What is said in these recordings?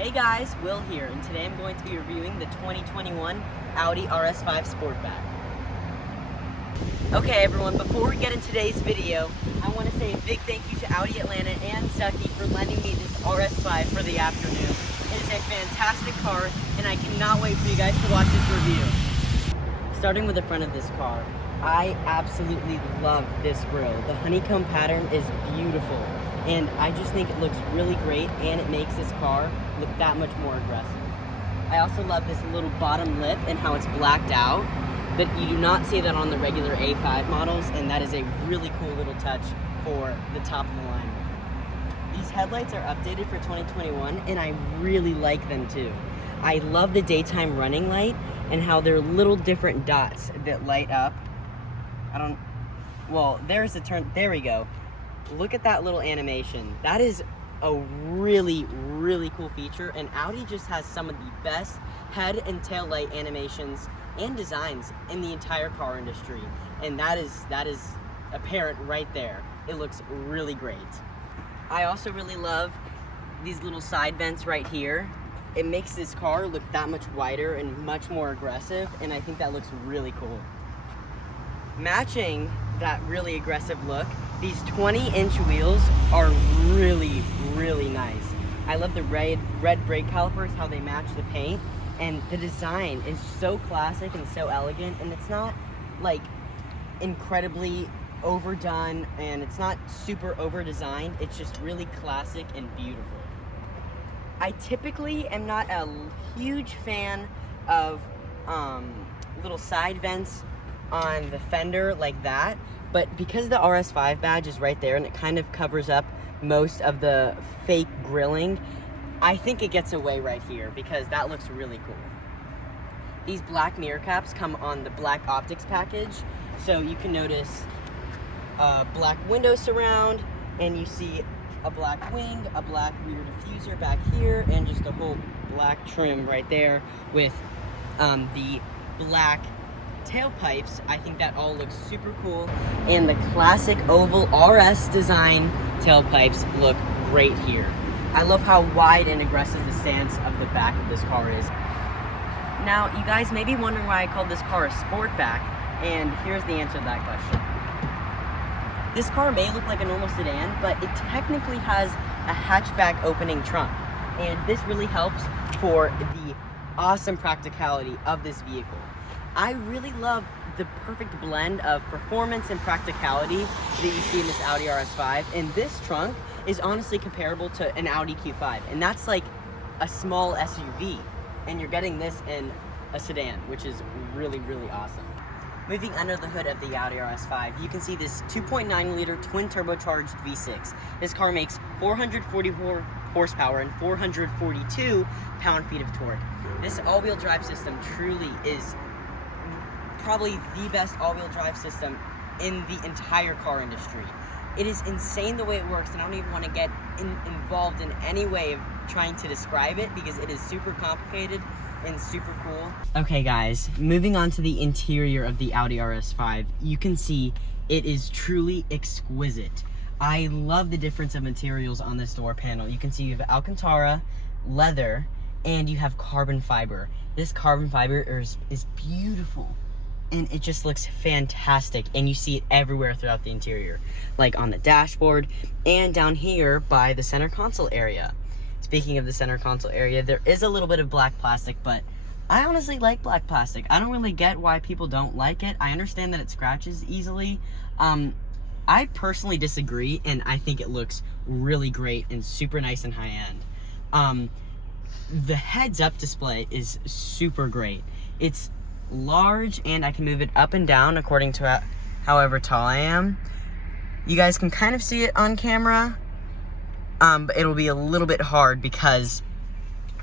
Hey guys, Will here, and today I'm going to be reviewing the 2021 Audi RS5 Sportback. Okay everyone, before we get into today's video, I want to say a big thank you to Audi Atlanta and Stucky for lending me this RS5 for the afternoon. It is a fantastic car, and I cannot wait for you guys to watch this review. Starting with the front of this car, I absolutely love this grille. The honeycomb pattern is beautiful, and I just think it looks really great, and it makes this car look that much more aggressive. I also love this little bottom lip and how it's blacked out, but you do not see that on the regular A5 models, and that is a really cool little touch for the top of the line. These headlights are updated for 2021, and I really like them too. I love the daytime running light and how they're little different dots that light up. There's a turn, there we go. Look at that little animation. That is a really, really cool feature, and Audi just has some of the best head and tail light animations and designs in the entire car industry, and that is apparent right there. It looks really great. I also really love these little side vents right here. It makes this car look that much wider and much more aggressive, and I think that looks really cool. Matching that really aggressive look, these 20-inch wheels are really, really nice. I love the red brake calipers, how they match the paint, and the design is so classic and so elegant, and it's not like incredibly overdone, and it's not super over-designed. It's just really classic and beautiful. I typically am not a huge fan of little side vents on the fender like that, but because the RS5 badge is right there and it kind of covers up most of the fake grilling, I think it gets away right here because that looks really cool. These black mirror caps come on the black optics package, so you can notice black window surround, and you see a black wing, a black rear diffuser back here, and just a whole black trim right there with the black tailpipes. I think that all looks super cool, and the classic oval RS design tailpipes look great here. I love how wide and aggressive the stance of the back of this car is. Now, you guys may be wondering why I called this car a Sportback, and here's the answer to that question. This car may look like a normal sedan, but it technically has a hatchback opening trunk, and this really helps for the awesome practicality of this vehicle. I really love the perfect blend of performance and practicality that you see in this Audi RS5, and this trunk is honestly comparable to an Audi Q5, and that's like a small SUV, and you're getting this in a sedan, which is really, really awesome. Moving under the hood of the Audi RS5, you can see this 2.9-liter twin turbocharged V6. This car makes 444 horsepower and 442 pound-feet of torque. This all-wheel drive system truly is probably the best all-wheel drive system in the entire car industry. It is insane the way it works, and I don't even want to get involved in any way of trying to describe it because it is super complicated and super cool. Okay guys, moving on to the interior of the Audi RS5, you can see it is truly exquisite. I love the difference of materials on this door panel. You can see you have Alcantara, leather, and you have carbon fiber. This carbon fiber is beautiful, and it just looks fantastic, and you see it everywhere throughout the interior, like on the dashboard and down here by the center console area. Speaking of the center console area, there is a little bit of black plastic, but I honestly like black plastic. I don't really get why people don't like it. I understand that it scratches easily. I personally disagree, and I think it looks really great and super nice and high-end. The heads-up display is super great. It's large, and I can move it up and down according to however tall I am. You guys can kind of see it on camera, but it'll be a little bit hard because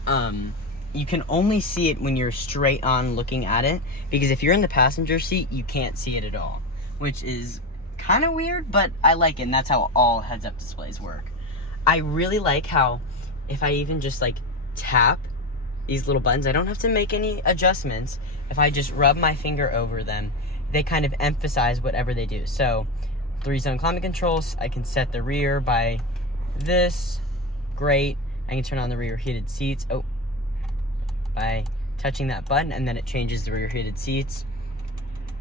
you can only see it when you're straight on looking at it, because if you're in the passenger seat, you can't see it at all, which is kind of weird, but I like it, and that's how all heads-up displays work. I really like how if I even just like tap these little buttons, I don't have to make any adjustments. If I just rub my finger over them, they kind of emphasize whatever they do. So 3-zone climate controls, I can set the rear by this, great. I can turn on the rear heated seats by touching that button, and then it changes the rear heated seats.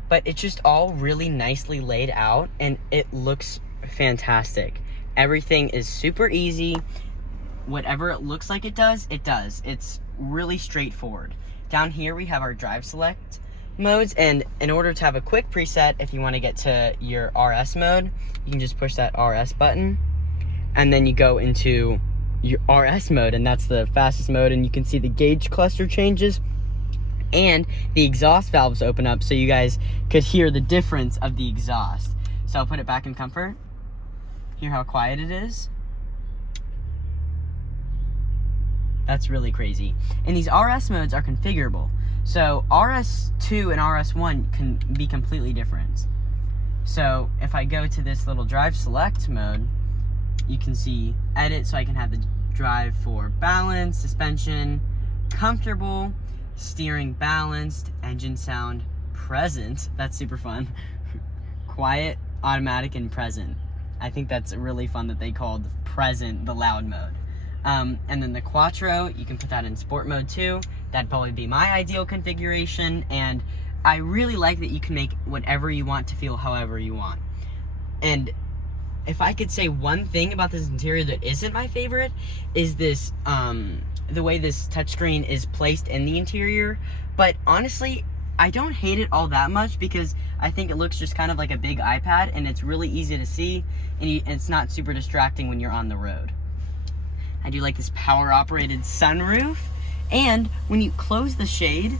But it's just all really nicely laid out, and it looks fantastic. Everything is super easy. Whatever it looks like it does, it does. It's really straightforward. Down here we have our drive select modes, and in order to have a quick preset, if you want to get to your RS mode, you can just push that RS button, and then you go into your RS mode, and that's the fastest mode, and you can see the gauge cluster changes, and the exhaust valves open up so you guys could hear the difference of the exhaust. So I'll put it back in comfort. Hear how quiet it is? That's really crazy. And these RS modes are configurable. So RS2 and RS1 can be completely different. So if I go to this little drive select mode, you can see edit, so I can have the drive for balance, suspension, comfortable, steering balanced, engine sound present. That's super fun. Quiet, automatic, and present. I think that's really fun that they called present the loud mode. And then the Quattro, you can put that in sport mode too. That'd probably be my ideal configuration, and I really like that you can make whatever you want to feel however you want. And if I could say one thing about this interior that isn't my favorite, is this, the way this touchscreen is placed in the interior. But honestly, I don't hate it all that much, because I think it looks just kind of like a big iPad, and it's really easy to see, and it's not super distracting when you're on the road. I do like this power-operated sunroof, and when you close the shade,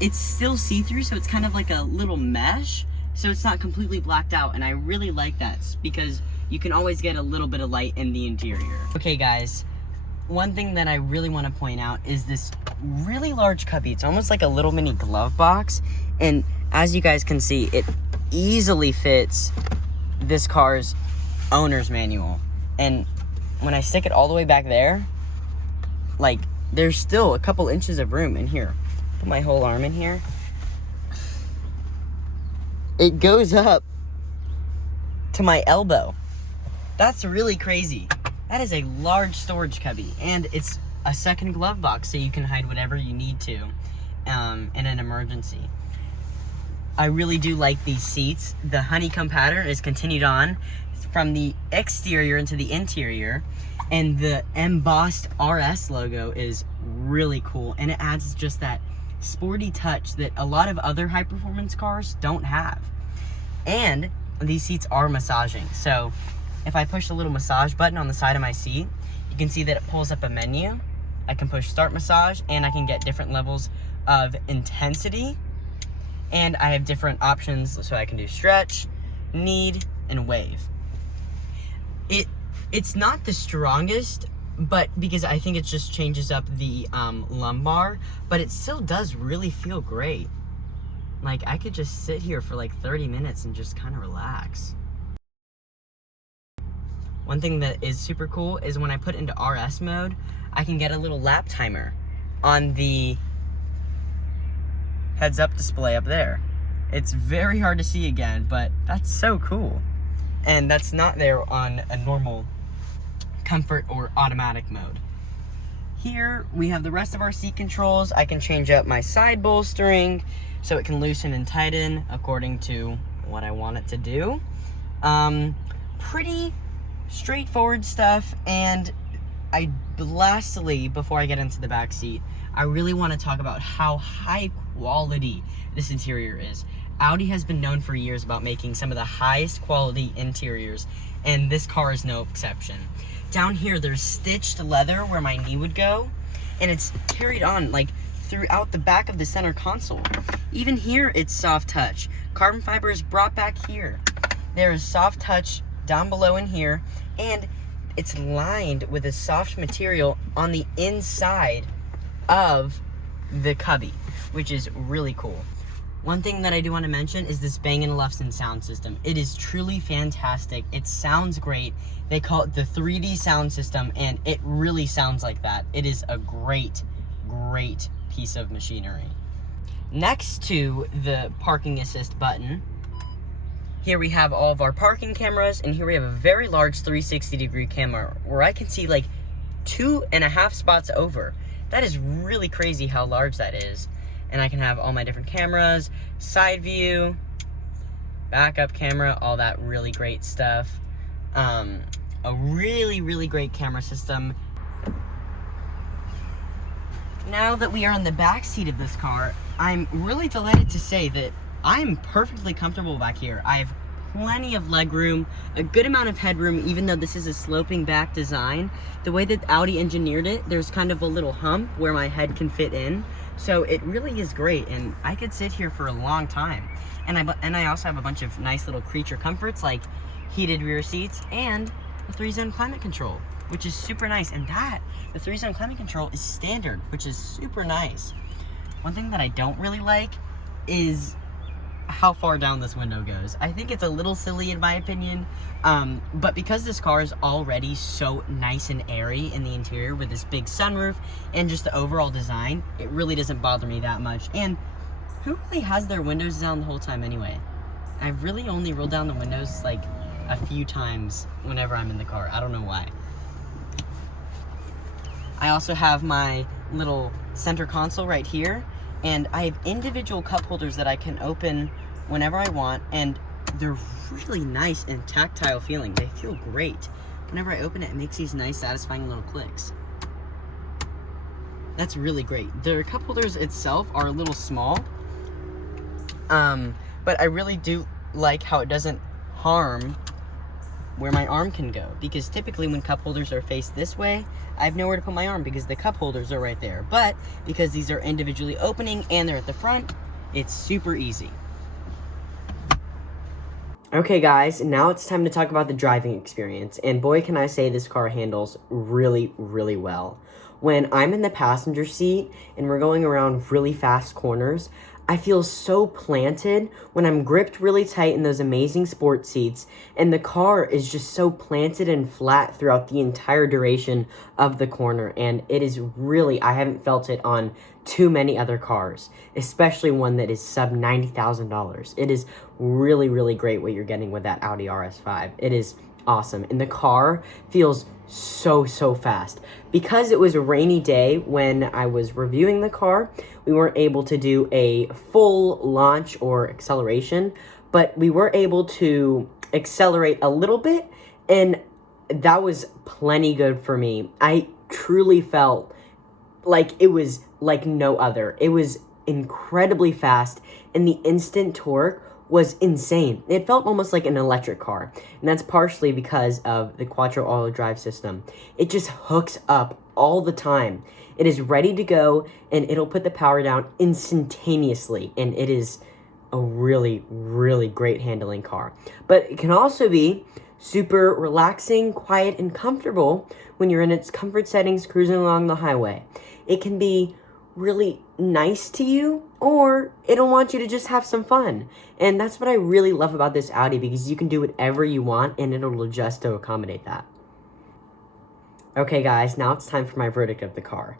it's still see-through, so it's kind of like a little mesh, so it's not completely blacked out, and I really like that, because you can always get a little bit of light in the interior. Okay guys, one thing that I really want to point out is this really large cubby. It's almost like a little mini glove box, and as you guys can see, it easily fits this car's owner's manual. And when I stick it all the way back there, like, there's still a couple inches of room in here. Put my whole arm in here. It goes up to my elbow. That's really crazy. That is a large storage cubby, and it's a second glove box, so you can hide whatever you need to in an emergency. I really do like these seats. The honeycomb pattern is continued on from the exterior into the interior, and the embossed RS logo is really cool, and it adds just that sporty touch that a lot of other high-performance cars don't have. And these seats are massaging, so if I push the little massage button on the side of my seat, you can see that it pulls up a menu. I can push start massage, and I can get different levels of intensity, and I have different options, so I can do stretch, knead, and wave. It's not the strongest, but because I think it just changes up the lumbar, but it still does really feel great. Like, I could just sit here for like 30 minutes and just kind of relax. One thing that is super cool is when I put into RS mode, I can get a little lap timer on the heads-up display up there. It's very hard to see again, but that's so cool. And that's not there on a normal comfort or automatic mode. Here we have the rest of our seat controls. I can change up my side bolstering so it can loosen and tighten according to what I want it to do. Pretty straightforward stuff. And lastly, before I get into the back seat, I really want to talk about how high quality this interior is. Audi has been known for years about making some of the highest quality interiors, and this car is no exception. Down here, there's stitched leather where my knee would go, and it's carried on like throughout the back of the center console. Even here, it's soft touch. Carbon fiber is brought back here. There is soft touch down below in here, and it's lined with a soft material on the inside of the cubby, which is really cool. One thing that I do want to mention is this Bang & Olufsen sound system. It is truly fantastic. It sounds great. They call it the 3D sound system, and it really sounds like that. It is a great, great piece of machinery. Next to the parking assist button, here we have all of our parking cameras, and here we have a very large 360-degree camera where I can see like 2.5 spots over. That is really crazy how large that is. And I can have all my different cameras, side view, backup camera, all that really great stuff. A really, really great camera system. Now that we are in the back seat of this car, I'm really delighted to say that I'm perfectly comfortable back here. I have plenty of leg room, a good amount of headroom, even though this is a sloping back design. The way that Audi engineered it, there's kind of a little hump where my head can fit in. So it really is great, and I could sit here for a long time. And I also have a bunch of nice little creature comforts like heated rear seats and a 3-zone climate control, which is super nice. And the 3-zone climate control is standard, which is super nice. One thing that I don't really like is how far down this window goes. I think it's a little silly in my opinion, but because this car is already so nice and airy in the interior with this big sunroof and just the overall design, it really doesn't bother me that much. And who really has their windows down the whole time anyway? I've really only rolled down the windows like a few times whenever I'm in the car. I don't know why. I also have my little center console right here, and I have individual cup holders that I can open whenever I want, and they're really nice and tactile feeling. They feel great. Whenever I open it, it makes these nice, satisfying little clicks. That's really great. The cup holders itself are a little small, but I really do like how it doesn't harm where my arm can go, because typically when cup holders are faced this way, I have nowhere to put my arm because the cup holders are right there. But because these are individually opening and they're at the front, it's super easy. Okay guys, now it's time to talk about the driving experience, and boy can I say this car handles really, really well. When I'm in the passenger seat and we're going around really fast corners, I feel so planted when I'm gripped really tight in those amazing sports seats, and the car is just so planted and flat throughout the entire duration of the corner, and it is really, I haven't felt it on too many other cars, especially one that is sub $90,000. It is really, really great what you're getting with that Audi RS5. It is awesome, and the car feels so fast. Because it was a rainy day when I was reviewing the car, we weren't able to do a full launch or acceleration, but we were able to accelerate a little bit, and that was plenty good for me. I truly felt like it was like no other. It was incredibly fast, and the instant torque was insane. It felt almost like an electric car, and that's partially because of the Quattro all-wheel drive system. It just hooks up all the time. It is ready to go, and it'll put the power down instantaneously, and it is a really, really great handling car. But it can also be super relaxing, quiet, and comfortable when you're in its comfort settings cruising along the highway. It can be really nice to you, or it'll want you to just have some fun. And that's what I really love about this Audi, because you can do whatever you want and it'll adjust to accommodate that. Okay guys, now it's time for my verdict of the car.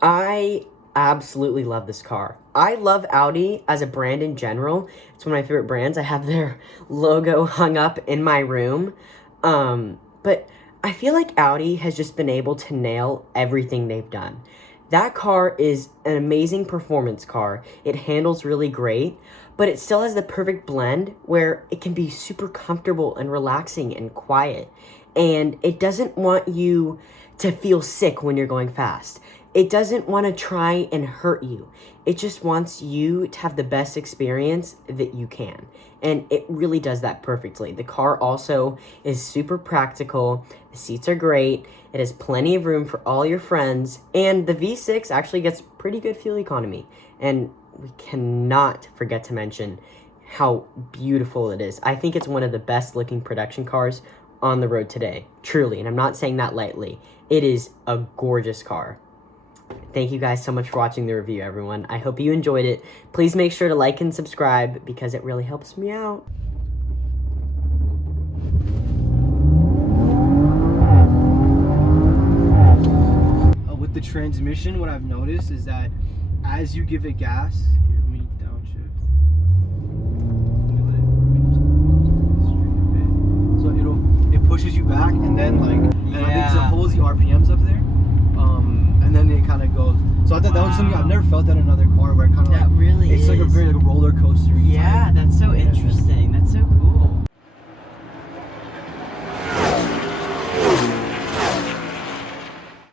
I absolutely love this car. I love Audi as a brand in general. It's one of my favorite brands. I have their logo hung up in my room. But I feel like Audi has just been able to nail everything they've done. That car is an amazing performance car. It handles really great, but it still has the perfect blend where it can be super comfortable and relaxing and quiet. And it doesn't want you to feel sick when you're going fast. It doesn't want to try and hurt you. It just wants you to have the best experience that you can. And it really does that perfectly. The car also is super practical. The seats are great. It has plenty of room for all your friends. And the V6 actually gets pretty good fuel economy. And we cannot forget to mention how beautiful it is. I think it's one of the best looking production cars on the road today. Truly. And I'm not saying that lightly. It is a gorgeous car. Thank you guys so much for watching the review, everyone. I hope you enjoyed it. Please make sure to like and subscribe because it really helps me out. With the transmission, what I've noticed is that as you give it gas, here, let me downshift. So it pushes you back, and then like, and I think it holds the RPMs up there. and then it kind of goes. So I thought that was something I've never felt that in another car where it kind of That like really it's is. like a very like roller coaster. Yeah, that's so